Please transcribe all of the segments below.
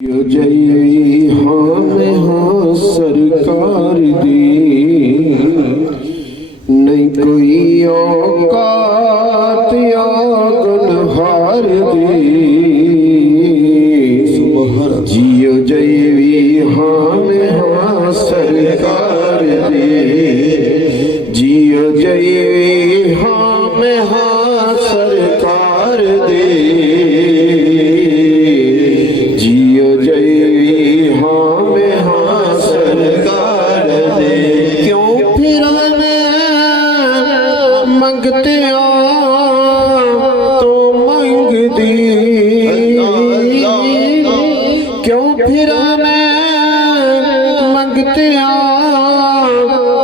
जय हाँ सरकार दी नहीं कोई औकात आगन हार दी जियो जय हाँ सरकार दी जियो जय हाँ सरकार दी मंगते तो मंगदी क्यों फिर मैं मंगते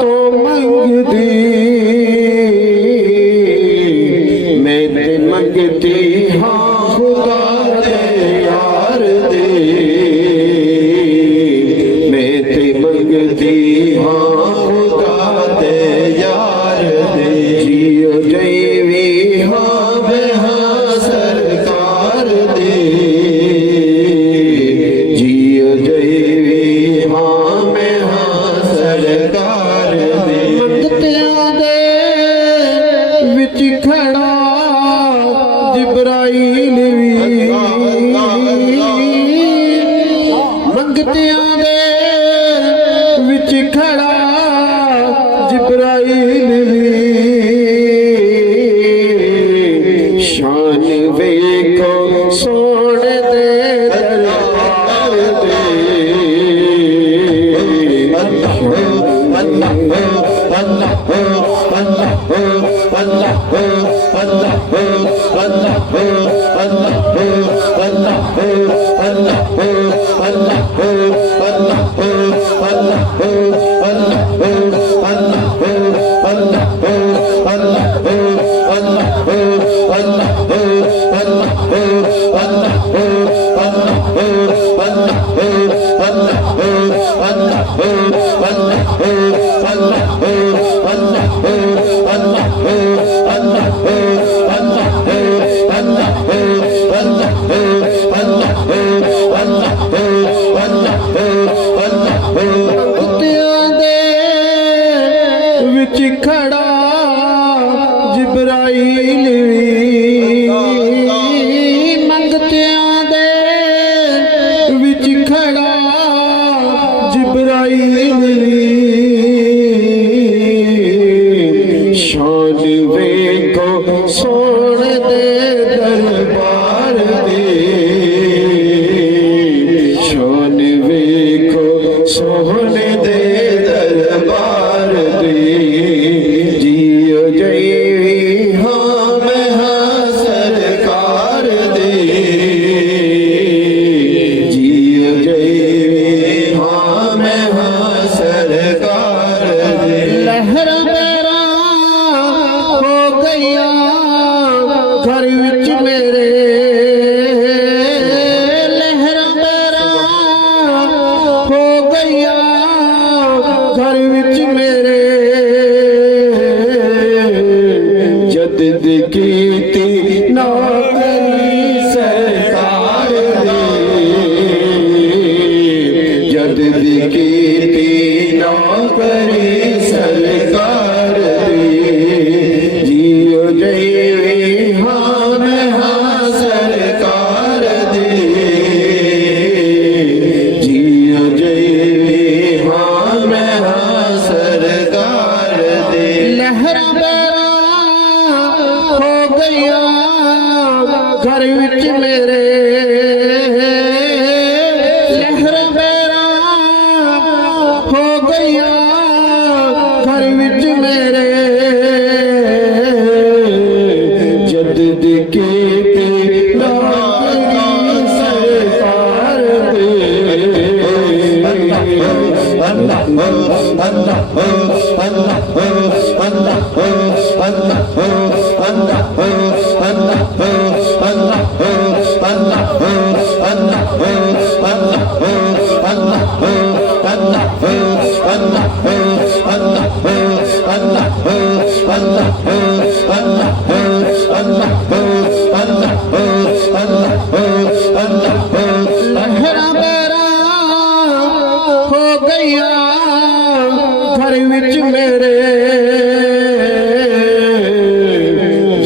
तो मंगदी मैं ते मंगती हाँ खुदा दे यार दे मैं ते मंगती हाँ खुदा दे यार दे जियो जय हाँ सरकार दे जियो जय हाँ सरकार दे मंगतियां दे विच खड़ा जिब्राइल भी मंगतियां दे विच खड़ा जिब्राइल भी शान वेखो सोने दे दरबार दे विच मेरे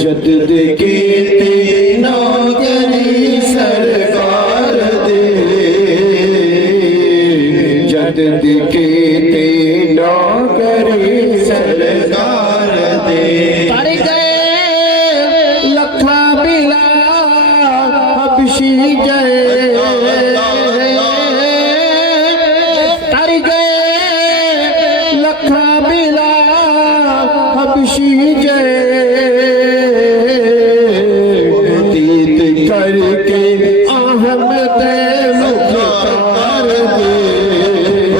जद दे कीती नौकरी सरकार दे जद दे कीती नौकरी सरकार दे तर गए लखा बिला हबशी गए तर गए लखा बिला हबशी गए तीत करके अहमद मुख्तार दे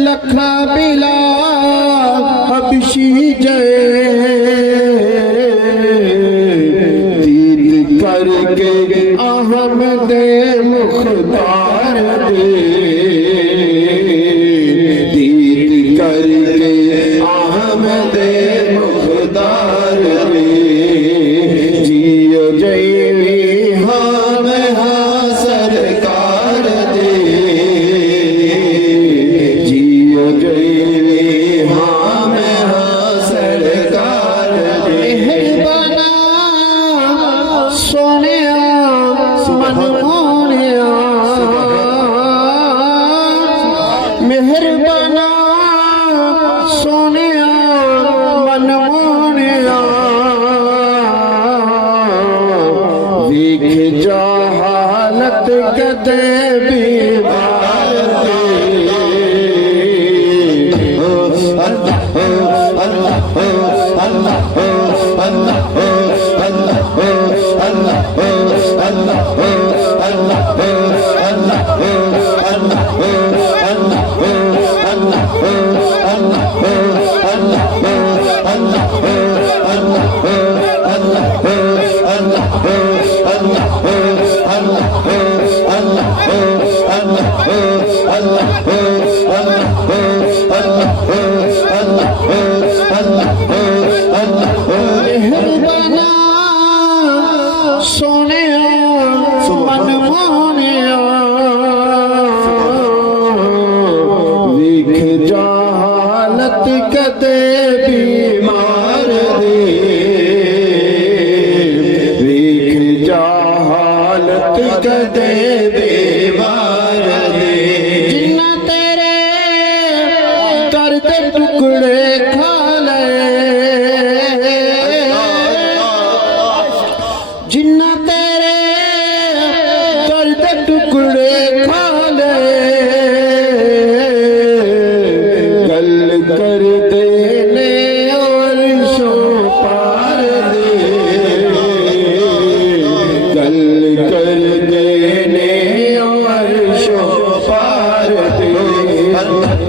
लखा बिला हबशी जय तीत करके अहमद मुख्तार दे तीत करके अहमद मुख्तार दे जियो जयवी हम हाँ सरकार दे जियो जयवी हम हाँ सरकार दे मेहरबाना सोनिया मन मोनिया मेहरबाना सोनिया मन मोनिया वेख जा हालत कदे बीमार मेहरबाना सोनिया मन मोनिया वेख जा हालत कदे बीमार दे वेख जा हालत कदे बीमार दे जिन्ना तेरे दर्द टुकड़े खा ले जिन्ना तेरे दर्द टुकड़े खा ले गल कर देने और शो पार दे गल कर देने और शो पार दे अल्लाह